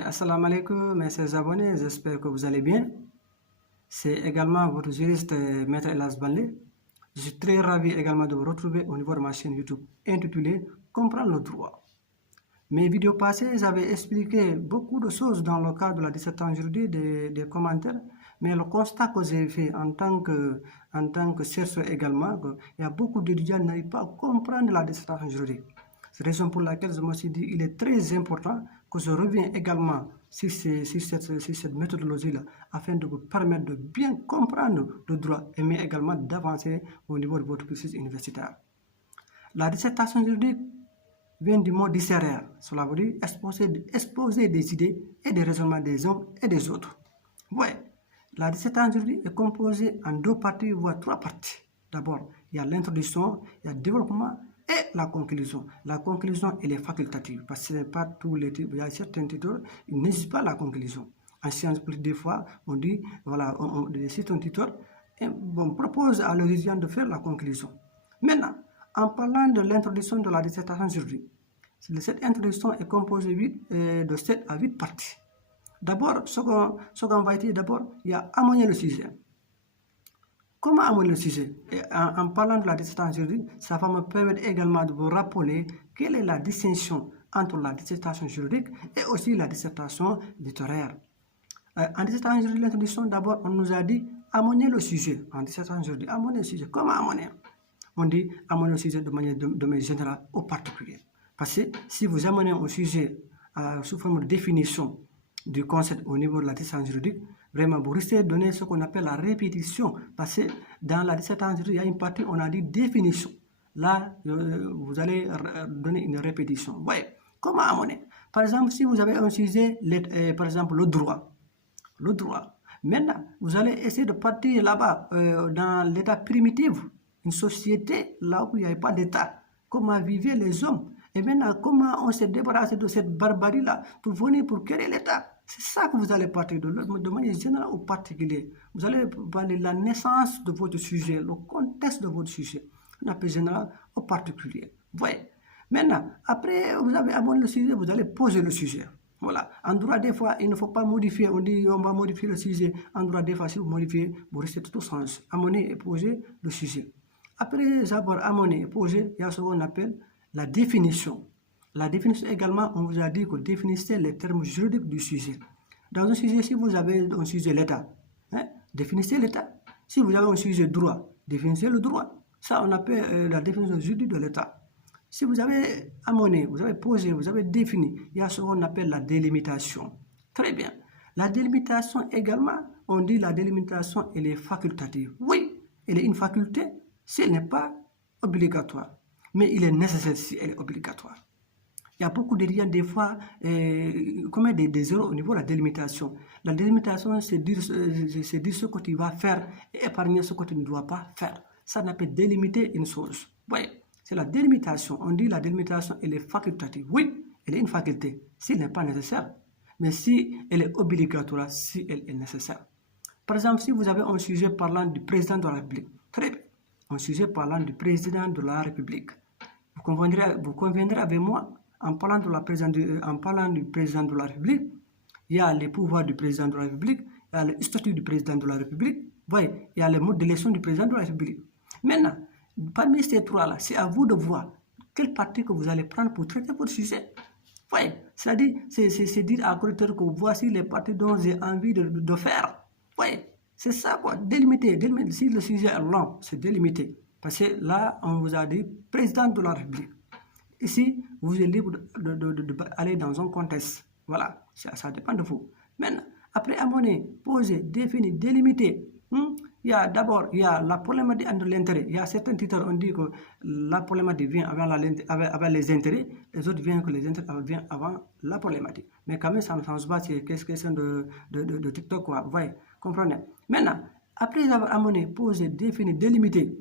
Assalamu alaikum, mes chers abonnés, j'espère que vous allez bien. C'est également votre juriste Maître Elas Banlé. Je suis très ravi également de vous retrouver au niveau de ma chaîne YouTube intitulée Comprendre le droit. Mes vidéos passées, j'avais expliqué beaucoup de choses dans le cadre de la dissertation juridique, des commentaires, mais le constat que j'ai fait en tant que chercheur également, il y a beaucoup d'étudiants qui n'arrivent pas à comprendre la dissertation juridique. C'est la raison pour laquelle je me suis dit qu'il est très important que je revienne également sur cette méthodologie-là, afin de vous permettre de bien comprendre le droit, mais également d'avancer au niveau de votre cursus universitaire. La dissertation juridique vient du mot disserter, cela veut dire exposer des idées et des raisonnements des uns et des autres. Ouais, la dissertation juridique est composée en deux parties, voire trois parties. D'abord, il y a l'introduction, il y a le développement et la conclusion. La conclusion, elle est facultative, parce que ce n'est pas tous les titres. Il y a certains titres, ils n'existent pas la conclusion. En sciences politiques, des fois, on dit, voilà, on cite un titre, et on propose à l'étudiant de faire la conclusion. Maintenant, en parlant de l'introduction de la dissertation juridique, cette introduction est composée de 7 à 8 parties. D'abord, ce qu'on va dire d'abord, il y a amener le sujet. Comment amener le sujet? En parlant de la dissertation juridique, ça va me permettre également de vous rappeler quelle est la distinction entre la dissertation juridique et aussi la dissertation littéraire. En dissertation juridique, l'introduction, d'abord, on nous a dit amener le sujet. En dissertation juridique, amener le sujet. Comment amener? On dit amener le sujet de manière générale au particulier. Parce que si vous amenez un sujet sous forme de définition du concept au niveau de la dissertation juridique, vraiment, vous risquez de donner ce qu'on appelle la répétition. Parce que dans la dissertation juridique, il y a une partie, on a dit définition. Là, vous allez donner une répétition. Ouais. Comment amener? Par exemple, si vous avez un sujet, par exemple, le droit. Le droit. Maintenant, vous allez essayer de partir là-bas, dans l'état primitif, une société là où il n'y avait pas d'État. Comment vivaient les hommes? Et maintenant, comment on s'est débarrassé de cette barbarie-là pour venir pour créer l'État? C'est ça que vous allez partir de manière générale ou particulière. Vous allez parler de la naissance de votre sujet, le contexte de votre sujet. On appelle général au particulier. Voyez. Maintenant, après, vous avez abordé le sujet, vous allez poser le sujet. Voilà. En droit, des fois, il ne faut pas modifier. On dit on va modifier le sujet. En droit, des fois, si vous modifiez, vous restez tout sens. Amener et poser le sujet. Après avoir amené et posé, il y a ce qu'on appelle la définition. La définition également, on vous a dit que définissez les termes juridiques du sujet. Dans un sujet, si vous avez un sujet l'État, définissez l'État. Si vous avez un sujet droit, définissez le droit. Ça, on appelle la définition juridique de l'État. Si vous avez amené, vous avez posé, vous avez défini, il y a ce qu'on appelle la délimitation. Très bien. La délimitation également, on dit la délimitation, elle est facultative. Oui, elle est une faculté si elle n'est pas obligatoire. Mais il est nécessaire si elle est obligatoire. Il y a beaucoup d'étudiants, des fois, commettent des erreurs au niveau de la délimitation. La délimitation, c'est dire ce que tu vas faire et épargner ce que tu ne dois pas faire. Ça n'a pas délimiter une chose. Oui, c'est la délimitation. On dit la délimitation, elle est facultative. Oui, elle est une faculté s'il n'est pas nécessaire. Mais si elle est obligatoire, si elle est nécessaire. Par exemple, si vous avez un sujet parlant du président de la République, très bien. Un sujet parlant du président de la République. Vous conviendrez avec moi, en parlant du président de la République, il y a les pouvoirs du président de la République, il y a le statut du président de la République, voyez, il y a le mode d'élection du président de la République. Maintenant, parmi ces trois-là, c'est à vous de voir quelle partie que vous allez prendre pour traiter votre sujet. Voyez, c'est-à-dire, c'est dire à correcteur que voici les parties dont j'ai envie de faire. Voyez. C'est ça quoi, délimiter. Si le sujet est long, c'est délimité. Parce que là, on vous a dit président de la République. Ici, vous êtes libre d'aller dans un contexte. Voilà, ça dépend de vous. Maintenant, après amener, poser, définir, délimiter, d'abord, il y a la problématique entre l'intérêt. Il y a certains titres, on dit que la problématique vient avant les intérêts, les autres viennent que les intérêts viennent avant la problématique. Mais quand même, ça ne change pas, c'est question de TikTok, quoi. Vous voyez, comprenez. Maintenant, après avoir amené, posé, défini, délimité,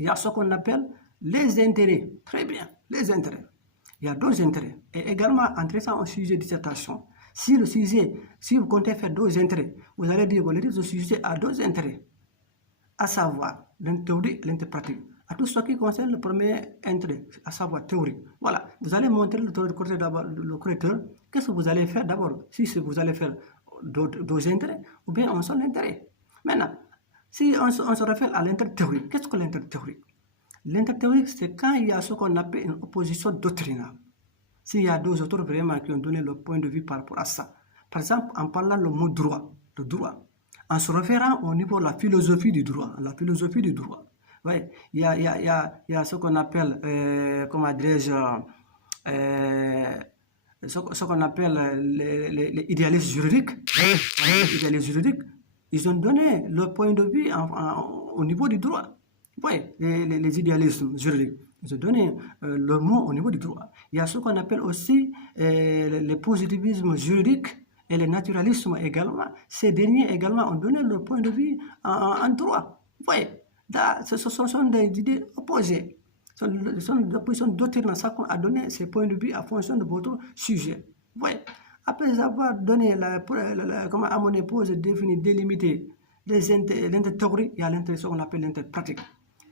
il y a ce qu'on appelle les intérêts. Très bien, les intérêts. Il y a deux intérêts. Et également, intéressant au sujet de dissertation. Si vous comptez faire deux intérêts, vous allez dire que le sujet a deux intérêts. À savoir, l'inthéorie et l'interprétation. À tout ce qui concerne le premier intérêt, à savoir théorie. Voilà, vous allez montrer le correcteur qu'est-ce que vous allez faire d'abord? Si vous allez faire d'autres intérêts ou bien un seul intérêt. Maintenant, si on se réfère à l'intérêt théorique, qu'est-ce que l'intérêt théorique? L'intérêt théorique, c'est quand il y a ce qu'on appelle une opposition doctrinale. S'il y a deux auteurs vraiment qui ont donné leur point de vue par rapport à ça. Par exemple, en parlant le mot droit, le droit, en se référant au niveau de la philosophie du droit, Ouais, il y a ce qu'on appelle, comment dirais-je, ce qu'on appelle les idéalistes juridiques. Les idéalistes juridiques, ils ont donné leur point de vue au niveau du droit. Oui, les idéalistes juridiques, ils ont donné leur mot au niveau du droit. Il y a ce qu'on appelle aussi le positivisme juridique et le naturalisme également. Ces derniers également ont donné leur point de vue en droit. Oui, ce sont des idées opposées. Ce sont des positions doctrinales. Chacun a donné ses points de vue en fonction de votre sujet. Oui. Après avoir donné comment amener, poser, définir, délimiter l'intérêt théorique, il y a l'intérêt qu'on appelle l'intérêt pratique.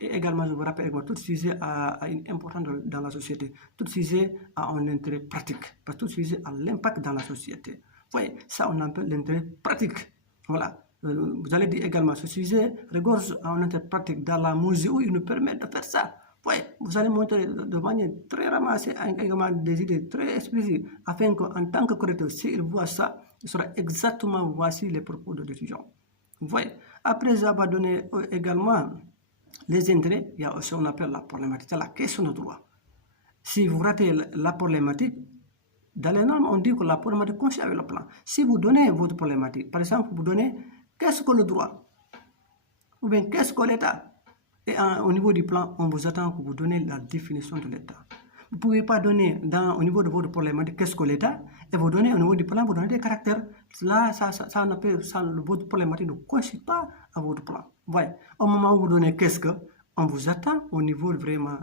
Et également, je vous rappelle, tout sujet a une importance dans la société. Tout sujet a un intérêt pratique. Parce que tout sujet a l'impact dans la société. Oui, ça on appelle l'intérêt pratique. Voilà. Vous allez dire également, ce sujet regorge un intérêt pratique dans la mesure où il nous permet de faire ça. Oui, vous allez montrer de manière très ramassée également des idées très explicites afin qu'en tant que correcteur, s'il voit ça, il saura exactement voici les propos de l'étudiant. Vous voyez, après avoir donné également les intérêts, il y a aussi ce qu'on appelle la problématique, la question de droit. Si vous ratez la problématique, dans les normes, on dit que la problématique coïncide avec le plan. Si vous donnez votre problématique, par exemple, vous donnez qu'est-ce que le droit ou bien qu'est-ce que l'État, et au niveau du plan, on vous attend que vous donnez la définition de l'État. Vous ne pouvez pas donner au niveau de votre problématique qu'est-ce que l'État, et vous donnez au niveau du plan, vous donnez des caractères. Là, votre problématique ne coïncide pas à votre plan. Ouais. Au moment où vous donnez qu'est-ce que, on vous attend au niveau vraiment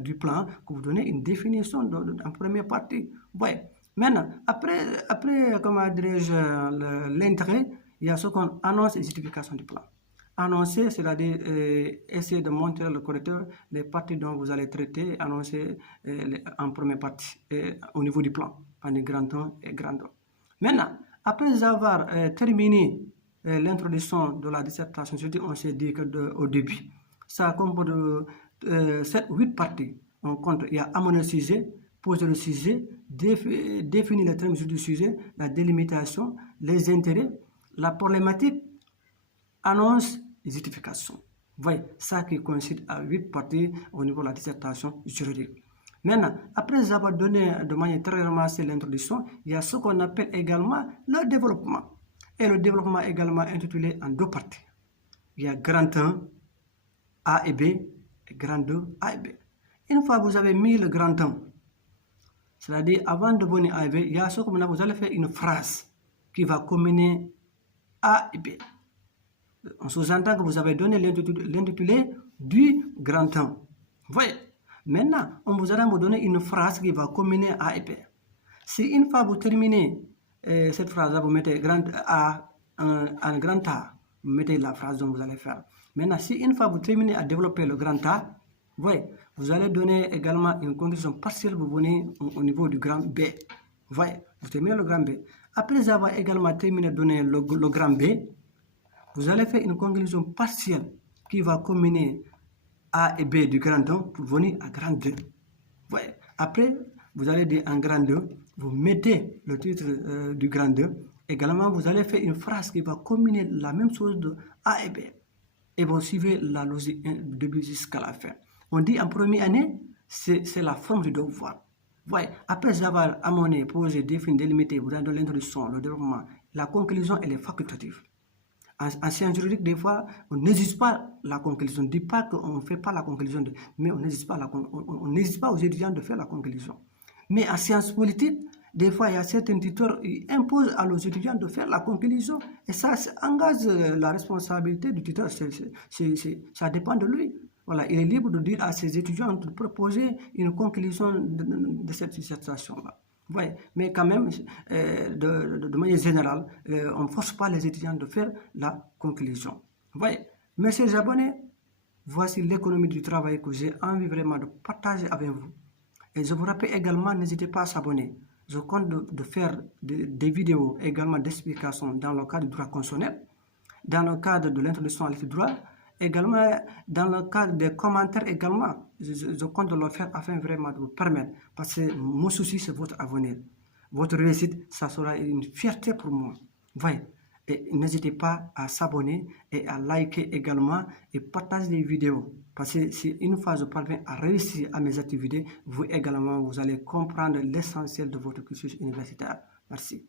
du plan que vous donnez une définition en première partie. Ouais. Maintenant, après comment dirais-je, l'intérêt, il y a ce qu'on annonce et justification du plan. Annoncer, c'est-à-dire essayer de montrer le correcteur les parties dont vous allez traiter, annoncer en première partie au niveau du plan, par des grands temps et grands temps. Maintenant, après avoir terminé l'introduction de la dissertation, on s'est dit qu'au début, ça comporte 7 ou 8 parties. On compte, il y a amener le sujet, poser le sujet, définir les termes du sujet, la délimitation, les intérêts, la problématique, annonce et justification. Vous voyez, ça qui coïncide à 8 parties au niveau de la dissertation juridique. Maintenant, après avoir donné de manière très ramassée l'introduction, il y a ce qu'on appelle également le développement. Et le développement également intitulé en 2 parties. Il y a grand 1, A et B, et grand 2, A et B. Une fois que vous avez mis le grand 1, c'est-à-dire avant de venir A et B, il y a ce que vous allez faire une phrase qui va combiner A et B. On sous-entend que vous avez donné l'intitulé du grand 1. Vous voyez? Maintenant, on vous allez vous donner une phrase qui va combiner A et B. Si une fois vous terminez cette phrase-là, vous mettez grand A, un grand A, vous mettez la phrase dont vous allez faire. Maintenant, si une fois vous terminez à développer le grand A, vous voyez, vous allez donner également une conclusion partielle, vous venez au niveau du grand B. Vous voyez, vous terminez le grand B. Après avoir également terminé de donner le grand B, vous allez faire une conclusion partielle qui va combiner A et B du grand 1 pour venir à grand 2. Ouais. Après, vous allez dire en grand 2, vous mettez le titre du grand 2. Également, vous allez faire une phrase qui va combiner la même chose de A et B. Et vous suivez la logique du début jusqu'à la fin. On dit en première année, c'est la forme du devoir. Ouais. Après avoir amené, posé, défini, délimité, vous avez l'introduction, le développement, la conclusion, elle est facultative. En sciences juridiques, des fois, on n'hésite pas la conclusion. On ne dit pas qu'on ne fait pas la conclusion, mais on n'hésite pas aux étudiants de faire la conclusion. Mais en sciences politiques, des fois, il y a certains tuteurs qui imposent à nos étudiants de faire la conclusion. Et ça engage la responsabilité du tuteur. Ça dépend de lui. Voilà, il est libre de dire à ses étudiants de proposer une conclusion de cette situation-là. Ouais, mais quand même, de manière générale, on ne force pas les étudiants de faire la conclusion. Ouais. Mes chers abonnés, voici l'économie du travail que j'ai envie vraiment de partager avec vous. Et je vous rappelle également, n'hésitez pas à s'abonner. je compte de faire des vidéos également d'explication dans le cadre du droit constitutionnel, dans le cadre de l'introduction à l'étude du droit, également dans le cadre des commentaires également. Je compte de le faire afin vraiment de vous permettre, parce que mon souci c'est votre avenir. Votre réussite, ça sera une fierté pour moi. Voyez. Et n'hésitez pas à s'abonner et à liker également et partager les vidéos. Parce que si une fois je parviens à réussir à mes activités, vous également, vous allez comprendre l'essentiel de votre cursus universitaire. Merci.